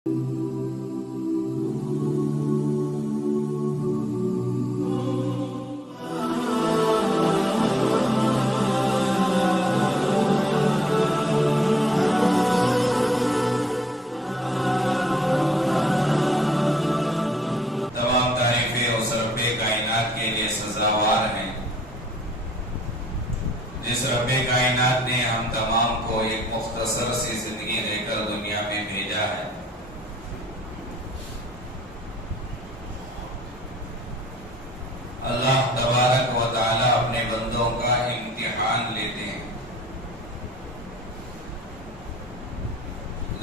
جس رب کائنات نے ہم تمام کو ایک مختصر سی زندگی دے کر دنیا میں بھیجا ہے، اللہ تبارک و تعالی اپنے بندوں کا امتحان لیتے ہیں۔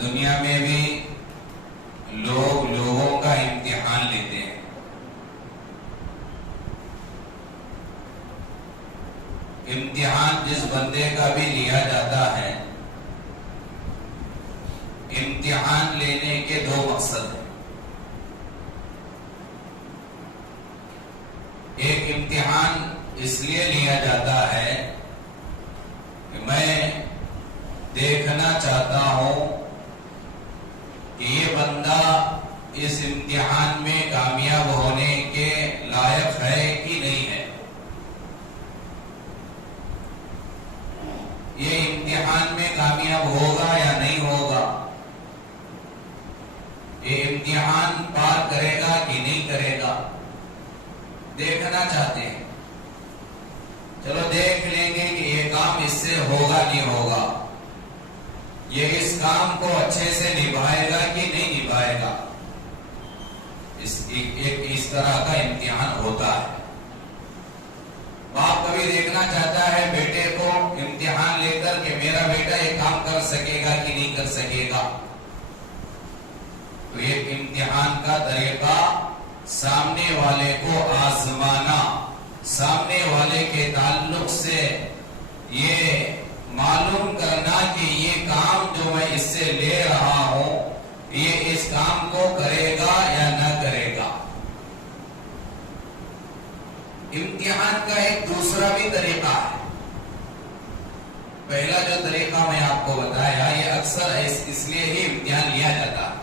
دنیا میں بھی لوگ لوگوں کا امتحان لیتے ہیں۔ امتحان جس بندے کا بھی لیا جاتا ہے، امتحان لینے کے دو مقصد ہیں۔ ایک امتحان اس لیے لیا جاتا ہے کہ میں دیکھنا چاہتا ہوں کہ یہ بندہ اس امتحان میں کامیاب ہونے کے لائق ہے کہ نہیں ہے۔ یہ امتحان میں کامیاب ہوگا یا نہیں ہوگا، یہ امتحان پار کرے گا کہ نہیں کرے گا، دیکھنا چاہتے ہیں۔ چلو دیکھ لیں گے کہ یہ کام اس سے ہوگا نہیں ہوگا، یہ اس کام کو اچھے سے نبھائے گا کہ نہیں نبھائے گا۔ اس طرح کا امتحان ہوتا ہے۔ باپ کبھی دیکھنا چاہتا ہے بیٹے کو امتحان لے کر کہ میرا بیٹا یہ کام کر سکے گا کہ نہیں کر سکے گا۔ تو یہ امتحان کا طریقہ سامنے والے کو آزمانا، سامنے والے کے تعلق سے یہ معلوم کرنا کہ یہ کام جو میں اس سے لے رہا ہوں، یہ اس کام کو کرے گا یا نہ کرے گا۔ امتحان کا ایک دوسرا بھی طریقہ ہے۔ پہلا جو طریقہ میں آپ کو بتایا، یہ اکثر اس لیے ہی امتحان لیا جاتا ہے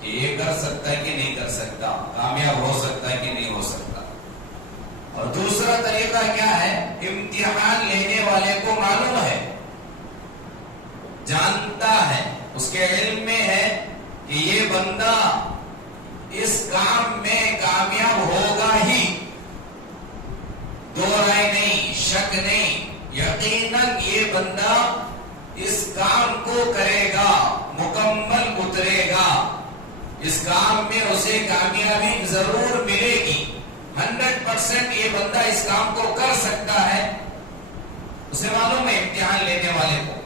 کہ یہ کر سکتا ہے کہ نہیں کر سکتا، کامیاب ہو سکتا ہے کہ نہیں ہو سکتا۔ اور دوسرا طریقہ کیا ہے؟ امتحان لینے والے کو معلوم ہے، جانتا ہے، اس کے علم میں ہے کہ یہ بندہ اس کام میں کامیاب ہوگا ہی، دو رائے نہیں، شک نہیں، یقیناً یہ بندہ اس کام کو کرے گا، مکمل اترے گا، اس کام میں اسے کامیابی ضرور ملے گی، 100% یہ بندہ اس کام کو کر سکتا ہے۔ اسے معلوم ہے امتحان لینے والے کو۔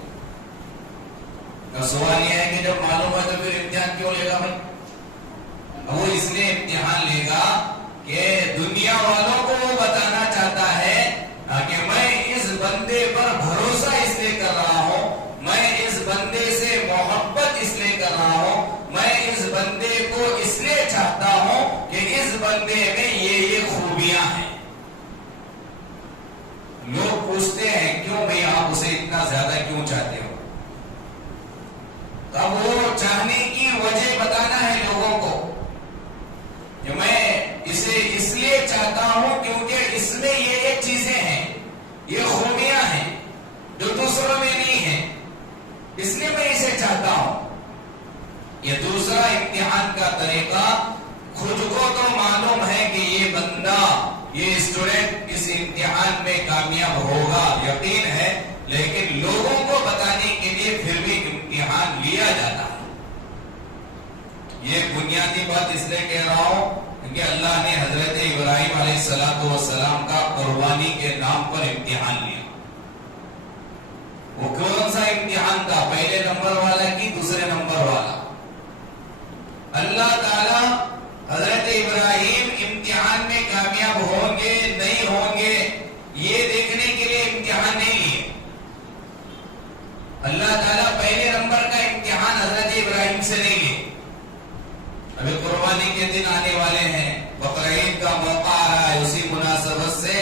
سوال یہ ہے کہ جب معلوم ہے تو پھر امتحان کیوں لے گا بھائی؟ وہ اس لیے امتحان لے گا کہ دنیا والوں کو وہ بتانا چاہتا ہے کہ میں اس بندے پر بھروسہ اس لیے کر رہا ہوں، میں اس بندے سے محبت اس لیے کر رہا ہوں، میں اس بندے کو اس لیے چاہتا ہوں کہ اس بندے میں یہ خوبیاں ہیں۔ لوگ پوچھتے ہیں کیوں بھئی آپ اسے اتنا زیادہ کیوں چاہتے ہو؟ اب وہ چاہنے کی وجہ بتانا ہے لوگوں کو کہ میں اسے اس لیے چاہتا ہوں کیونکہ اس میں یہ چیزیں ہیں، یہ خوبیاں ہیں جو دوسروں میں نہیں ہیں، اس لیے میں اسے چاہتا ہوں۔ یہ دوسرا امتحان کا طریقہ، خود کو تو معلوم ہے کہ یہ بندہ، یہ اسٹوڈنٹ اس امتحان میں کامیاب ہوگا، یقین ہے، لیکن لوگوں کو بتانے کے لیے پھر بھی امتحان لیا جاتا ہے۔ یہ بنیادی بات اس لیے کہہ رہا ہوں کہ اللہ نے حضرت ابراہیم علیہ السلام کا قربانی کے نام پر امتحان لیا۔ وہ کون سا امتحان تھا؟ پہلے نمبر والا کی دوسرے نمبر والا؟ اللہ تعالی حضرت ابراہیم امتحان میں کامیاب ہوں گے نہیں ہوں گے یہ دیکھنے کے لیے امتحان نہیں لیے۔ اللہ تعالیٰ پہلے نمبر کا امتحان حضرت ابراہیم سے نہیں لیے۔ ابھی قربانی کے دن آنے والے ہیں، بقرعید کا موقع آ رہا ہے، اسی مناسبت سے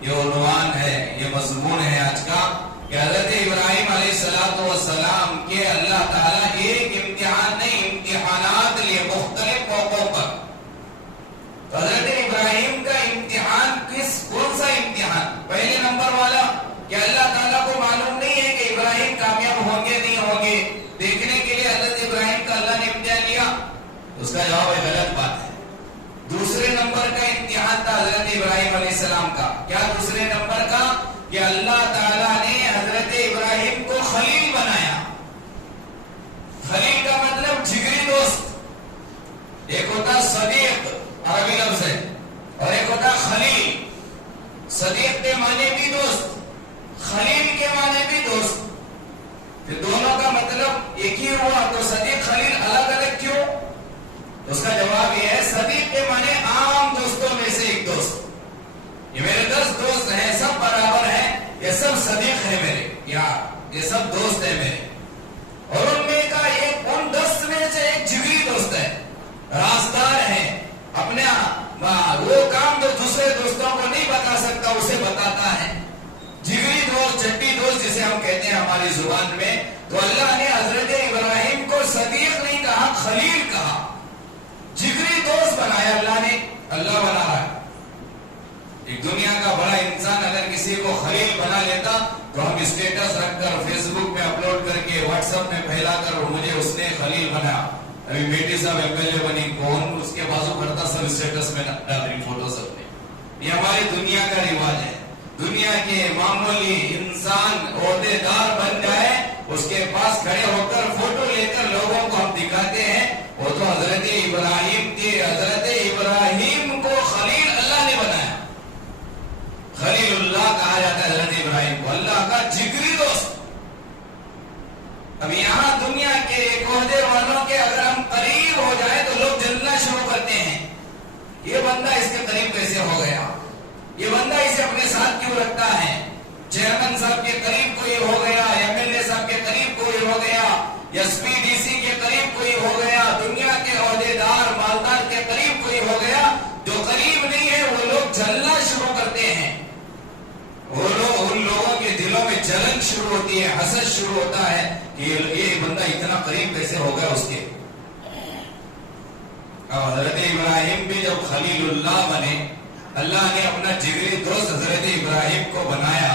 یہ عنوان ہے، یہ مضمون ہے آج کا کہ حضرت ابراہیم علیہ السلام کے اللہ تعالیٰ ایک امتحان نہیں، امتحان اس کا جواب ہے غلط بات ہے. دوسرے نمبر کا امتحان تھا حضرت ابراہیم علیہ السلام کا. کیا دوسرے نمبر کا؟ کہ اللہ تعالیٰ نے حضرت ابراہیم کو خلیل بنایا. خلیل کا مطلب جگری دوست. ایک ہوتا صدیق عربی لفظ ہے اور ایک ہوتا خلیل. صدیق کے معنی بھی دوست, خلیل کے معنی بھی دوست. پھر دونوں کا مطلب ایک ہی ہوا تو صدیق خلیل الگ الگ کیوں؟ اس کا جواب یہ ہے صدیق کے معنی عام دوستوں میں سے ایک دوست. یہ میرے 10 دوست ہیں, سب برابر ہیں, یہ سب صدیق ہیں میرے, یا یہ سب دوست ہیں میرے. اور ان میں کا ایک, ان 10 میں سے ایک جگری دوست ہے, رازدار ہے. اپنے وہ کام جو دوسرے دوستوں کو نہیں بتا سکتا اسے بتاتا ہے. جگری دوست, چٹی دوست جسے ہم کہتے ہیں ہماری زبان میں. تو اللہ نے حضرت ابراہیم کو صدیق نہیں کہا, خلیل کہا. جگری دوست بنایا اللہ نے. اللہ بنا رہا ہے. ایک دنیا کا بڑا انسان اگر کسی کو خلیل بنا لیتا تو ہم اسٹیٹس رکھ کر فیس بک میں اپلوڈ کر کے واٹس ایپ میں پھیلا کر مجھے اس نے خلیل بنایا. ابھی بیٹی صاحب MLA بنی, کون اس کے بازو پڑتا سب اسٹیٹس میں ڈال رہی فوٹو سب نے. یہ ہماری دنیا کا رواج ہے. دنیا کے معمولی انسان عہدے دار بن جائے, اس کے پاس کھڑے ہو کر فوٹو لے کر لوگوں کو ہم دکھاتے ہیں. وہ تو حضرت ابراہیم کے, حضرت ابراہیم کو خلیل اللہ نے بنایا. خلیل اللہ کہا جاتا ہے حضرت ابراہیم کو, اللہ کا جگری دوست. اب یہاں دنیا کے ایک عہدے والوں کے اگر ہم قریب ہو جائیں تو لوگ جلنا شروع کرتے ہیں. یہ بندہ اس کے قریب کیسے ہو گیا, یہ بندہ اسے اپنے ساتھ کیوں رکھتا ہے. چیئرمین صاحب کے قریب کوئی ہو گیا, MLA صاحب کے قریب کوئی ہو گیا, SPDC کے قریب کوئی ہو گیا, دنیا کے عہدے دار مالدار کے قریب کوئی ہو گیا. جو قریب نہیں ہے وہ لوگ جلنا شروع کرتے ہیں. وہ لوگ, ان لوگوں کے دلوں میں جلن شروع ہوتی ہے, حسد شروع ہوتا ہے کہ یہ بندہ اتنا قریب کیسے ہو گیا اس کے. اب حضرت ابراہیم بھی جب خلیل اللہ بنے, اللہ نے اپنا جگری دوست حضرت ابراہیم کو بنایا,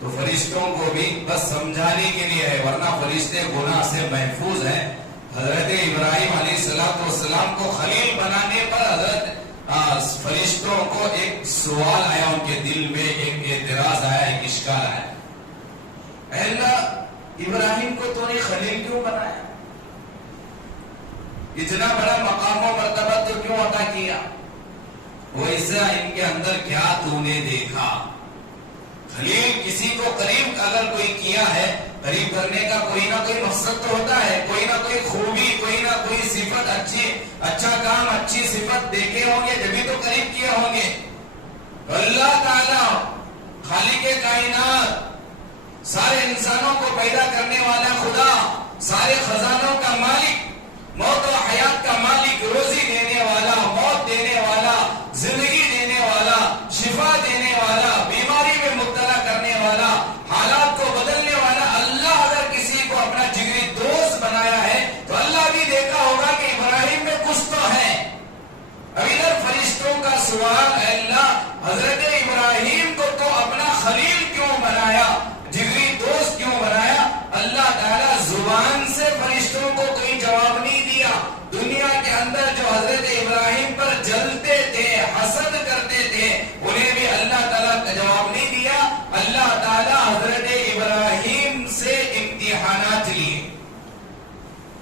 تو فرشتوں کو بھی بس سمجھانے کے لیے ہے, ورنہ فرشتے گناہ سے محفوظ ہیں. حضرت ابراہیم علیہ السلام کو خلیل بنانے پر حضرت فرشتوں کو ایک سوال آیا, ان کے دل میں ایک اعتراض آیا, ایک اشکال آیا. اے اللہ, ابراہیم کو تو نے خلیل کیوں بنایا؟ اتنا بڑا مقام و مرتبہ تو کیوں عطا کیا؟ ویسا ان کے اندر کیا تو نے دیکھا؟ خلیل کسی کو قریب اگر کوئی کیا ہے, قریب کرنے کا کوئی نہ کوئی مقصد تو ہوتا ہے, کوئی نہ کوئی خوبی, کوئی نہ کوئی صفت, اچھا کام, اچھی صفت دیکھے ہوں گے جبھی تو قریب کیا ہوں گے. اللہ تعالی خالق کائنات, سارے انسانوں کو پیدا کرنے والا خدا, سارے خزانوں کا مالک, موت و حیات کا مالک, روزی دینے والا, موت دینے والا, زندگی دینے والا, شفا دینے والا, بیماری میں مبتلا کرنے والا, حالات کو بدلنے والا اللہ اگر کسی کو اپنا جگری دوست بنایا ہے تو اللہ بھی دیکھا ہوگا کہ ابراہیم میں کچھ تو ہے. اب ادھر فرشتوں کا سوال, اللہ حضرت ابراہیم کو تو اپنا خلیل کیوں بنایا, جگری دوست کیوں بنایا؟ اللہ تعالیٰ زبان سے فرشتوں کو کوئی جواب نہیں دیا. دنیا کے اندر جو حضرت ابراہیم پر جلتے تھے, حسد کرتے تھے, انہیں بھی اللہ تعالیٰ کا جواب نہیں دیا. اللہ تعالیٰ حضرت ابراہیم سے امتحانات لیے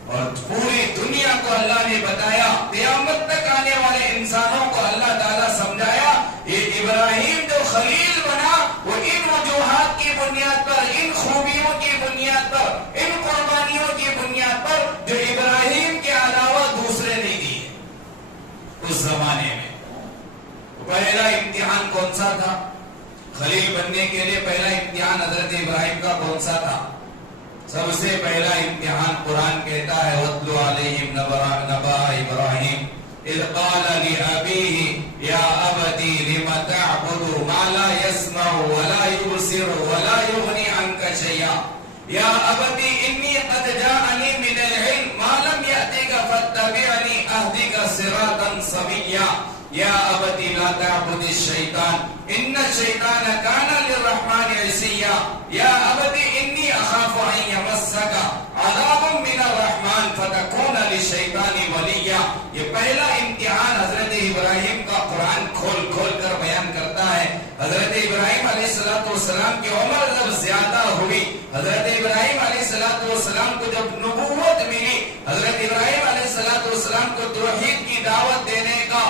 اور پوری دنیا کو اللہ نے بتایا. قیامت تک آنے والے انسانوں کو اللہ تعالیٰ سمجھایا, یہ ابراہیم جو خلیل بنا وہ ان وجوہات کی بنیاد پر, ان خوبیوں کی بنیاد پر, ان قربانیوں کی بنیاد پر جو ابراہیم کے علاوہ دوسرے نہیں دیے اس زمانے میں. پہلا امتحان کون سا تھا؟ خلیل بننے کے لیے پہلا امتحان حضرت ابراہیم کا کون سا تھا؟ سب سے پہلا امتحان قرآن کہتا ہے, وَاتْلُ عَلَيْهِمْ نَبَأَ إِبْرَاهِيمَ إِذْ قَالَ لِأَبِيهِ يَا أَبَتِ لِمَ تَعْبُدُ مَا لَا يَسْمَعُ وَلَا يُبْصِرُ وَلَا يُغْنِي عَنْكَ شَيْئًا يَا أَبَتِ إِنِّي قَدْ جَاءَنِي مِنَ الْعِلْمِ مَا لَمْ يَأْتِكَ فَاتَّبِعْنِي أَهْدِكَ صِرَاطًا سَوِيًّا يَا أَبَتِ لَا تَعْبُدِ الشَّيْطَانَ إِنَّ الشَّيْطَانَ كَانَ لِلرَّحْمَنِ عِصِيًّا يَا أَبَتِ إِنِّي أَخَافُ أَن يَمَسَّكَ عَذَابٌ مِّنَ الرَّحْمَنِ فَتَكُونَ للشیطان ولیا. یہ پہلا امتحان حضرت ابراہیم کا قرآن کھول کھول کر بیان کرتا ہے. حضرت ابراہیم علیہ السلام کی عمر جب زیادہ ہوئی، حضرت ابراہیم علیہ السلام کو جب نبوت ملی، حضرت ابراہیم علیہ السلام کو توحید کی دعوت دینے کا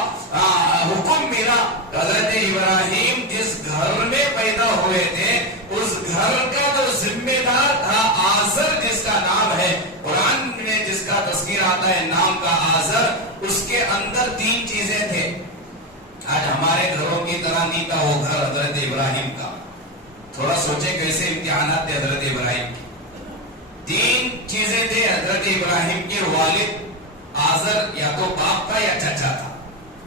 حکم ملا. حضرت ابراہیم جس گھر میں پیدا ہوئے تھے اس گھر کا جو ذمہ دار تھا آزر، جس کا نام ہے قرآن میں جس کا تذکر آتا ہے نام کا آزر، اس کے اندر 3 چیزیں تھے. آج ہمارے گھروں کی طرح نہیں تھا وہ گھر حضرت ابراہیم کا. تھوڑا سوچیں کیسے امتحانات تھے حضرت ابراہیم کی. 3 چیزیں تھے حضرت ابراہیم کے والد آزر، یا تو باپ تھا یا چچا تھا،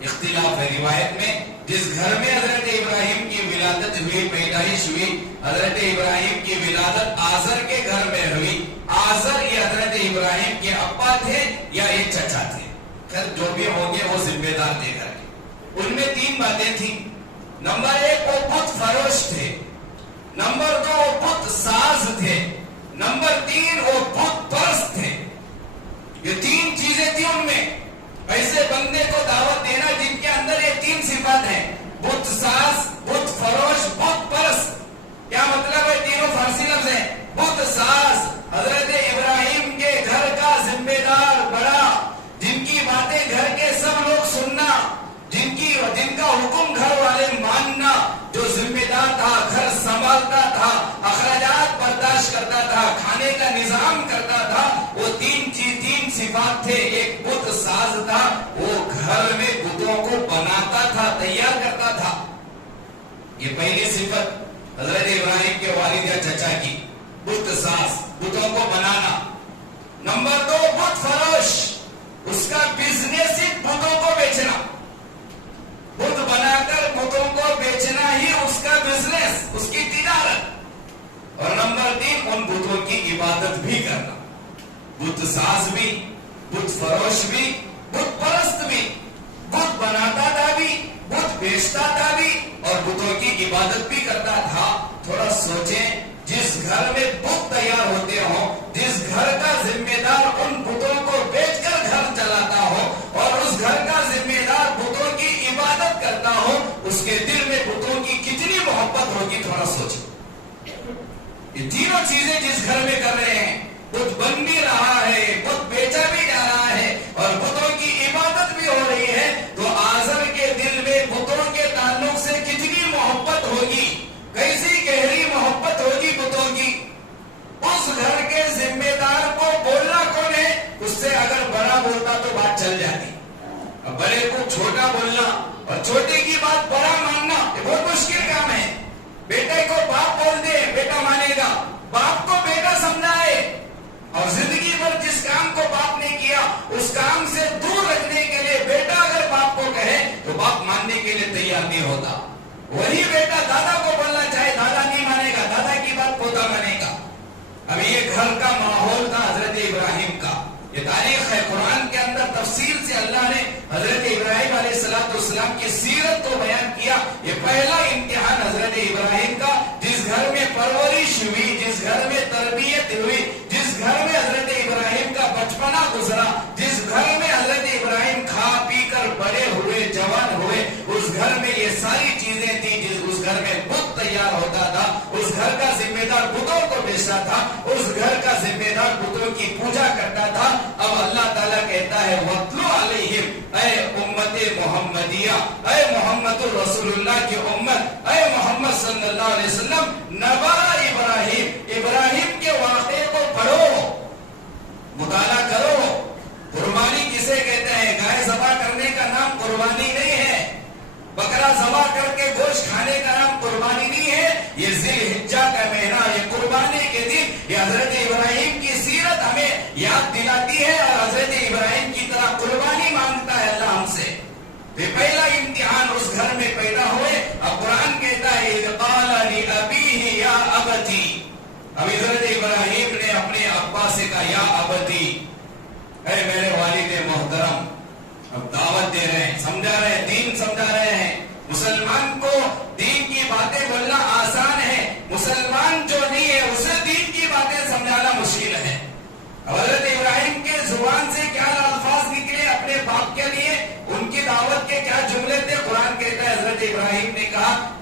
اختلاف ہے روایت میں. جس گھر میں حضرت ابراہیم کی ولادت ہوئی، پیدائش ہوئی، حضرت ابراہیم کی ولادت آزر کے گھر میں ہوئی. آزر یہ حضرت ابراہیم کے ابا تھے یا یہ چچا تھے، خیر جو بھی ہوں گے وہ ذمہ دار تھے گھر کے. ان میں 3 باتیں تھیں. نمبر 1 وہ بت فروش تھے، نمبر 2 وہ بت ساز تھے، نمبر 3 وہ بت پرست تھے. یہ 3 چیزیں تھیں ان میں. ایسے بندے کو دعوت دینا جن کے اندر یہ 3 صفات ہیں، بت ساز، بت فروش، بت پرست. کیا مطلب ہے؟ تینوں فارسی لفظ ہیں. بت ساز حضرت ابراہیم کے گھر کا ذمہ دار بڑا، جن کی باتیں گھر کے سب لوگ سننا، جن کا حکم گھر والے ماننا، جو ذمہ دار تھا، گھر سنبھالتا تھا، اخراجات برداشت کرتا تھا، کھانے کا نظام کرتا تھا. وہ 3 صفات تھے. ایک بت ساز تھا، وہ گھر میں بتوں کو بناتا تھا، تیار کرتا تھا. یہ پہلی صفت حضرت ابراہیم کے والد یا چچا کی، بت ساز، بتوں کو بنانا. نمبر 2 بت فروش، اس کا بزنس ہی بتوں کو بیچنا، بت بنا کر بتوں کو بیچنا ہی اس کا بزنس، اس کی تجارت. اور نمبر 3 ان بتوں کی عبادت بھی کرنا. بت ساز بھی، بت فروش بھی، بت پرست بھی، بت بناتا تھا بھی، بت بیچتا تھا بھی، اور بتوں کی عبادت بھی کرتا تھا. تھوڑا سوچیں، جس گھر میں بت تیار ہوتے ہوں، جس گھر کا ذمہ دار ان بتوں کو بیچ کر گھر چلاتا ہو، اور اس گھر کا ذمہ دار بتوں کی عبادت کرتا ہو، اس کے دل میں بتوں کی کتنی محبت ہوگی. تھوڑا سوچیں. یہ تینوں چیزیں جس گھر میں کر رہے ہیں، بت بن بھی رہا ہے، بت بیچا بھی جا رہا ہے، اور بتوں کی عبادت بھی ہو رہی ہے، تو آزر کے دل میں بتوں کے تعلق سے کتنی محبت ہوگی، کیسی گہری محبت ہوگی بتوں کی. اس گھر کے ذمہ دار کو بولنا کون ہے؟ اس سے اگر بڑا بولتا تو بات چل جاتی. اب بڑے کو چھوٹا بولنا اور چھوٹے کی بات بڑا ماننا یہ بہت مشکل کام ہے. بیٹے کو باپ بول دے، بیٹا مانے گا. باپ کو بیٹا سمجھائے، اور زندگی بھر جس کام کو باپ نے کیا اس کام سے دور رکھنے کے لیے بیٹا اگر باپ کو کہے تو باپ ماننے کے لیے تیار نہیں ہوتا. وہی بیٹا دادا کو بولنا چاہے، دادا نہیں مانے گا، دادا کی بات پوتا مانے گا. اب یہ گھر کا ماحول تھا حضرت ابراہیم کا. یہ تاریخ ہے، قرآن کے اندر تفصیل سے اللہ نے حضرت ابراہیم علیہ السلام کی سیرت کو بیان کیا. یہ پہلا امتحان حضرت ابراہیم کا، جس گھر میں پرورش ہوئی، جس گھر میں تربیت ہوئی، جس گھر میں حضرت ابراہیم کا بچپنا گزرا، جس گھر میں حضرت ابراہیم کھا پی کر بڑے ہوئے، جوان ہوئے، اس گھر میں یہ ساری چیزیں تھیں. اس گھر میں بت تیار ہوتا تھا، اس گھر کا ذمہ دار بتوں کو بیچتا تھا، اس گھر کا ذمہ دار بتوں کی پوجا کرتا تھا. اب اللہ تعالیٰ کہتا ہے وَاتْلُ عَلَيْهِمْ، اے امت محمدیہ، اے محمد رسول اللہ کی امت، اے محمد صلی اللہ علیہ وسلم، نبا ابراہیم کے واقعے کو پڑھو، مطالعہ کرو. قربانی کسے کہتے ہیں؟ گائے ذبح کرنے کا نام قربانی نہیں ہے، بکرا ذبح کر کے گوشت کھانے کا نام قربانی نہیں ہے. یہ ذی الحجہ کا مہینہ، یہ قربانی کے دن، یہ حضرت ابراہیم کی سیرت ہمیں یاد دلاتی ہے، اور حضرت ابراہیم کی طرح قربانی مانگتا ہے اللہ ہم سے. پہلا امتحان اس گھر میں پیدا ہوئے. اب قرآن کہتا ہے اِذْ قَالَ لِأَبِيهِ يَا أَبَتِي، اب حضرت ابراہیم نے اپنے ابا سے کہا یا ابتی، اے میرے والد محترم. اب دعوت دے رہے ہیں، سمجھا رہے ہیں، دین سمجھا رہے ہیں. مسلمان کو دین کی باتیں بولنا آسان ہے، مسلمان جو نہیں ہے اسے دین کی باتیں سمجھانا مشکل ہے. حضرت ابراہیم کے زبان سے کیا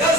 10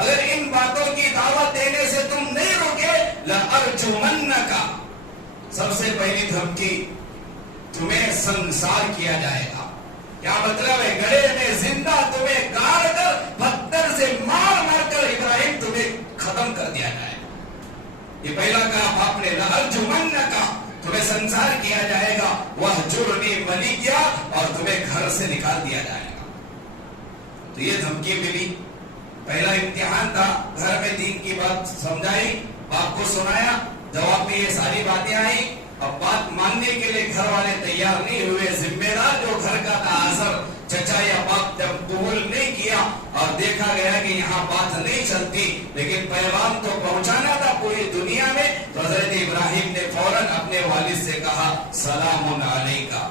اگر ان باتوں کی دعوت دینے سے تم نہیں روکے لَأَرْجُمَنَّكَ، سب سے پہلی دھمکی تمہیں سنسار کیا جائے گا. کیا مطلب ہے؟ گڑھے میں زندہ تمہیں گاڑ کر پتھر سے مار مار کر ابراہیم تمہیں ختم کر دیا جائے گا. یہ پہلا کہا باپ نے لَأَرْجُمَنَّكَ، تمہیں سنسار کیا جائے گا. وَاهْجُرْنِي مَلِيًّا، اور تمہیں گھر سے نکال دیا جائے گا. تو یہ دھمکی ملی. پہلا امتحان تھا، گھر میں دین کی بات سمجھائی، باپ کو سنایا، جواب میں یہ ساری باتیں آئی. اب بات ماننے کے لیے گھر والے تیار نہیں ہوئے. ذمہ دار جو گھر کا تھا آزر، چچا یا باپ، جب قبول نہیں کیا اور دیکھا گیا کہ یہاں بات نہیں چلتی، لیکن پیغام تو پہنچانا تھا پوری دنیا میں، تو حضرت ابراہیم نے فوراً اپنے والد سے کہا سلام علیکہ،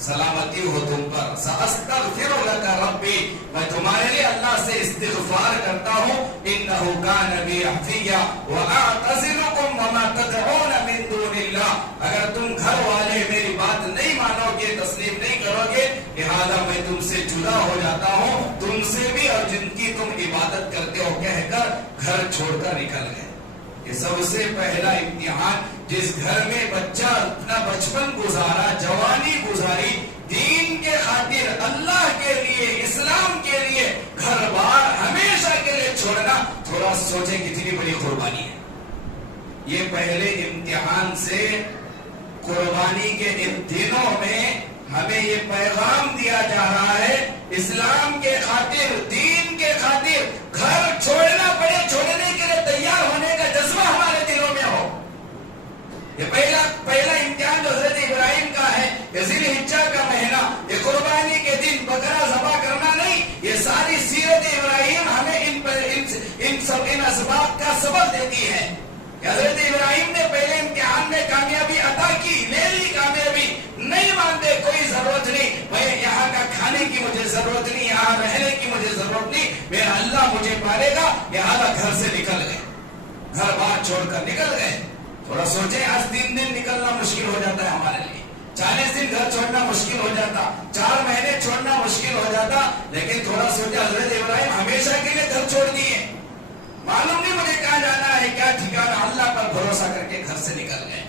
سلامتی ہو تم پر. سأستغفر لک ربی، میں تمہارے لیے اللہ سے استغفار کرتا ہوں. انہ کان بی حفیہ واعتزلکم وما تدعون من دون اللہ. اگر تم گھر والے میری بات نہیں مانو گے، تسلیم نہیں کرو گے، لہذا میں تم سے جدا ہو جاتا ہوں، تم سے بھی اور جن کی تم عبادت کرتے ہو، کہہ کر گھر چھوڑ کر نکل گئے. یہ سب سے پہلا امتحان. جس گھر میں بچہ اپنا بچپن گزارا، جوانی گزاری، دین کے خاطر، اللہ کے لیے، اسلام کے لیے گھر بار ہمیشہ کے لیے چھوڑنا، تھوڑا سوچیں کتنی بڑی قربانی ہے. یہ پہلے امتحان سے قربانی کے ان دنوں میں ہمیں یہ پیغام دیا جا رہا ہے، اسلام کے خاطر، دین کے خاطر گھر چھوڑنا پڑے، چھوڑنے کے لیے تیار ہونے کا جذبہ ہمارے دلوں میں ہو. یہ پہلا امتحان جو حضرت ابراہیم کا ہے، یہ ذی الحجہ کا مہینہ، یہ قربانی کے دن بکرا ذبح کرنا نہیں، یہ ساری سیرت ابراہیم ہمیں ان اسباب کا سبق دیتی ہے کہ حضرت ابراہیم نے پہلے امتحان میں کامیابی عطا کی، لے لی کامیابی. نہیں مانتے، کوئی ضرورت نہیں، میں یہاں کا کھانے کی مجھے ضرورت نہیں، یہاں رہنے کی مجھے ضرورت نہیں، میرا اللہ مجھے پالے گا. لہٰذا گھر سے نکل گئے، گھر بار چھوڑ کر نکل گئے. تھوڑا سوچیں، آج 3 دن نکلنا مشکل ہو جاتا ہے ہمارے لیے، 40 دن گھر چھوڑنا مشکل ہو جاتا، 4 مہینے چھوڑنا مشکل ہو جاتا. لیکن تھوڑا سوچا، حضرت ابراہیم ہمیشہ کے لیے گھر چھوڑ دیے، معلوم نہیں مجھے کہاں جانا ہے، کیا ٹھکانا، اللہ پر بھروسہ کر کے گھر سے نکل گئے.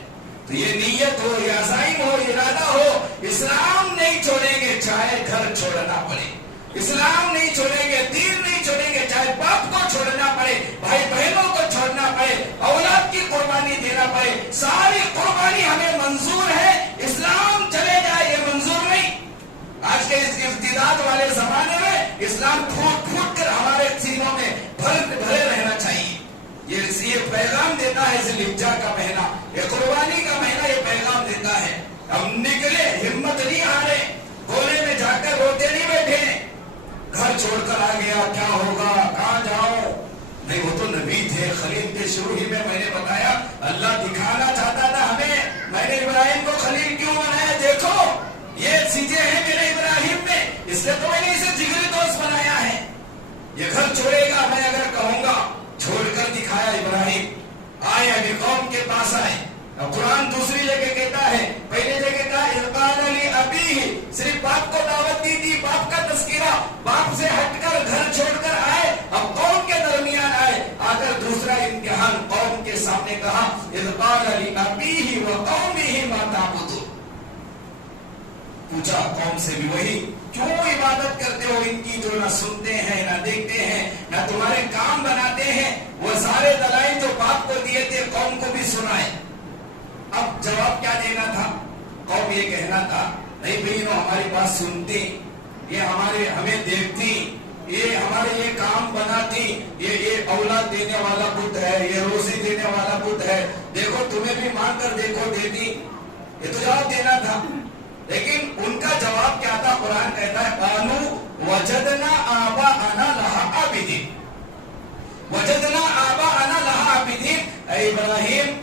تو یہ نیت ہو، یہ عزائم ہو، ارادہ ہو، اسلام نہیں چھوڑیں گے چاہے گھر چھوڑنا پڑے، اسلام نہیں چھوڑیں گے، دین نہیں چھوڑیں گے چاہے باپ کو چھوڑنا پڑے، بھائی بہنوں کو چھوڑنا پڑے، اولاد کی قربانی دینا پڑے. ساری قربانی ہمیں منظور ہے، اسلام چلے جائے یہ منظور نہیں. آج کے اس ارتداد والے زمانے میں اسلام پھوٹ پھوٹ کر ہمارے سینوں میں بھرے رہنا چاہیے. یہ پیغام دیتا ہے ذی الحجہ کا مہینہ، یہ قربانی کا مہینہ، یہ پیغام دیتا ہے. ہم نکلے، ہمت نہیں ہارے، کونے میں جا کر روتے نہیں بیٹھے، گھر چھوڑ کر آ گیا، کیا ہوگا، کہاں جاؤ. نہیں، وہ تو نبی تھے، خلیل کے شروع ہی میں نے بتایا، اللہ دکھانا چاہتا تھا ہمیں. میں نے ابراہیم کو خلیل کیوں بنایا؟ دیکھو یہ چیزیں ہیں میرے ابراہیم میں، اس لیے تو میں نے اسے جگری دوست بنایا ہے. یہ گھر چھوڑے گا، میں اگر کہوں گا، چھوڑ کر دکھایا. ابراہیم آئے، ابھی قوم کے پاس آئے. قرآن دوسری جگہ کہتا ہے، پہلے جگہ کہا اذ قال لأبیہ، صرف باپ کو دعوت دی تھی، باپ کا تذکرہ، باپ سے ہٹ کر گھر چھوڑ کر آئے، اب قوم کے درمیان آئے، آ کر دوسرا امتحان قوم کے سامنے کہا اذ قال لأبیہ وقومہ ما تعبدون. پوچھا قوم سے بھی وہی، کیوں عبادت کرتے ہو ان کی جو نہ سنتے ہیں نہ دیکھتے ہیں نہ تمہارے کام بناتے ہیں. وہ سارے دلائل جو باپ کو دیے تھے قوم کو بھی سنائے. اب جواب کیا دینا تھا؟ قوم یہ کہنا تھا، نہیں بھائی ہماری بات سنتی، یہ ہمیں دیکھتی، یہ ہمارے یہ کام بناتی، یہ اولاد دینے والا بت ہے، یہ روزی دینے والا بت ہے، دیکھو تمہیں بھی مانگ کر دیکھو دیتی. یہ تو جواب دینا تھا. لیکن ان کا جواب کیا تھا؟ قرآن کہتا ہے قالوا وجدنا آباءنا لها عابدین، وجدنا آباءنا لها عابدین. اے ابراہیم،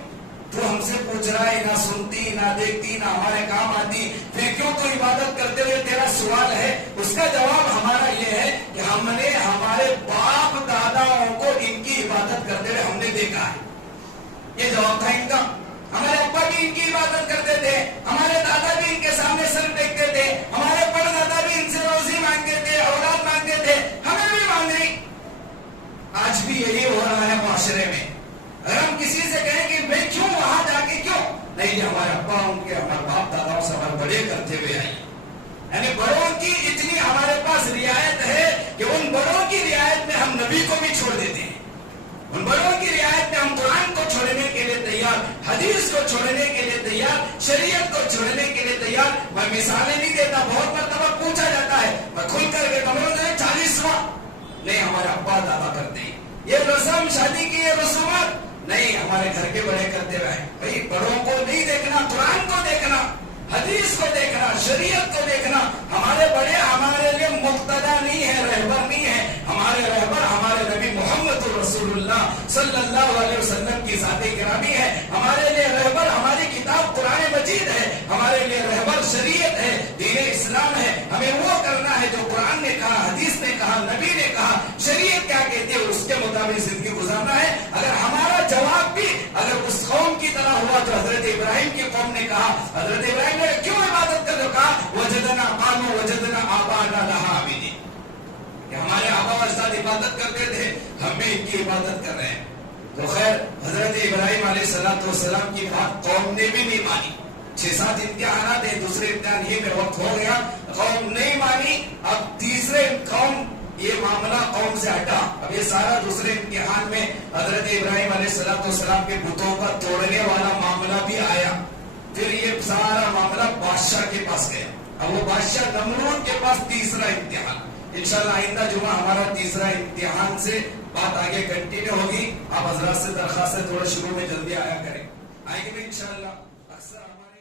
تو ہم سے پوچھ رہا ہے، نہ سنتی نہ دیکھتی نہ ہمارے کام آتی، پھر کیوں تو عبادت کرتے ہوئے تیرا سوال ہے؟ اس کا جواب ہمارا یہ ہے کہ ہم نے ہمارے باپ داداؤں کو ان کی عبادت کرتے ہوئے ہم نے دیکھا ہے. یہ جواب تھا ان کا. ہمارے ابا بھی ان کی عبادت کرتے تھے، ہمارے دادا بھی ان کے سامنے سر ٹیکتے تھے، ہمارے پردادا بھی ان سے روزی مانگتے تھے، اولاد مانگتے تھے، ہمیں بھی مانگنی. آج چھوڑنے کے لیے تیار, شریعت کو چھوڑنے کے لیے تیار. میں مثالیں نہیں دیتا, بہت مرتبہ پوچھا جاتا ہے, میں کھل کر کے کمروں میں 40واں نہیں, ہمارے ابا دادا کرتے ہیں یہ رسم, شادی کی یہ رسومات نہیں, ہمارے گھر کے بڑے کرتے رہے. بھائی بڑوں کو نہیں دیکھنا, قرآن کو دیکھنا, حدیث کو دیکھنا, شریعت کو دیکھنا. ہمارے بڑے ہمارے لیے مقتدا نہیں ہے, رہبر نہیں ہے. ہمارے رہبر ہمارے نبی محمد رسول اللہ صلی اللہ علیہ وسلم کی ذات گرامی ہے. ہمارے لیے رہبر ہماری کتاب قرآن مجید ہے, ہمارے لیے رہبر شریعت ہے, دین اسلام ہے. ہمیں وہ کرنا ہے جو قرآن نے کہا, حدیث نے کہا, نبی نے کہا, شریعت کیا کہتی ہے اس کے مطابق زندگی گزارنا ہے. اگر ہمارا جواب بھی اگر اس قوم کی طرح ہوا جو حضرت ابراہیم کی قوم نے کہا, حضرت ابراہیم نے کیوں عبادت کر کہا وجدنا قاموا وجدنا آباءنا لها عابدین, کہ ہمارے آبا و اجداد عبادت کرتے تھے, ہم بھی ان کی عبادت کر رہے ہیں. تو خیر حضرت ابراہیم علیہ السلام کی بات قوم نے بھی نہیں مانی. 6-7 امتحانات ہیں, دوسرے امتحان یہ میں وقت ہو گیا, قوم نہیں مانی. اب تیسرے قوم, یہ معاملہ قوم سے ہٹا, اب یہ سارا دوسرے امتحان میں حضرت ابراہیم علیہ السلام کے بتوں کا توڑنے والا معاملہ بھی آیا. پھر یہ سارا معاملہ بادشاہ کے پاس گیا. اب وہ بادشاہ نمرود کے پاس تیسرا امتحان. انشاءاللہ آئندہ جمعہ ہمارا تیسرا امتحان سے بات آگے کنٹینیو ہوگی. آپ حضرات سے درخواست ہے تھوڑا شروع میں جلدی آیا کریں, آئیں گے انشاءاللہ. اکثر ہمارے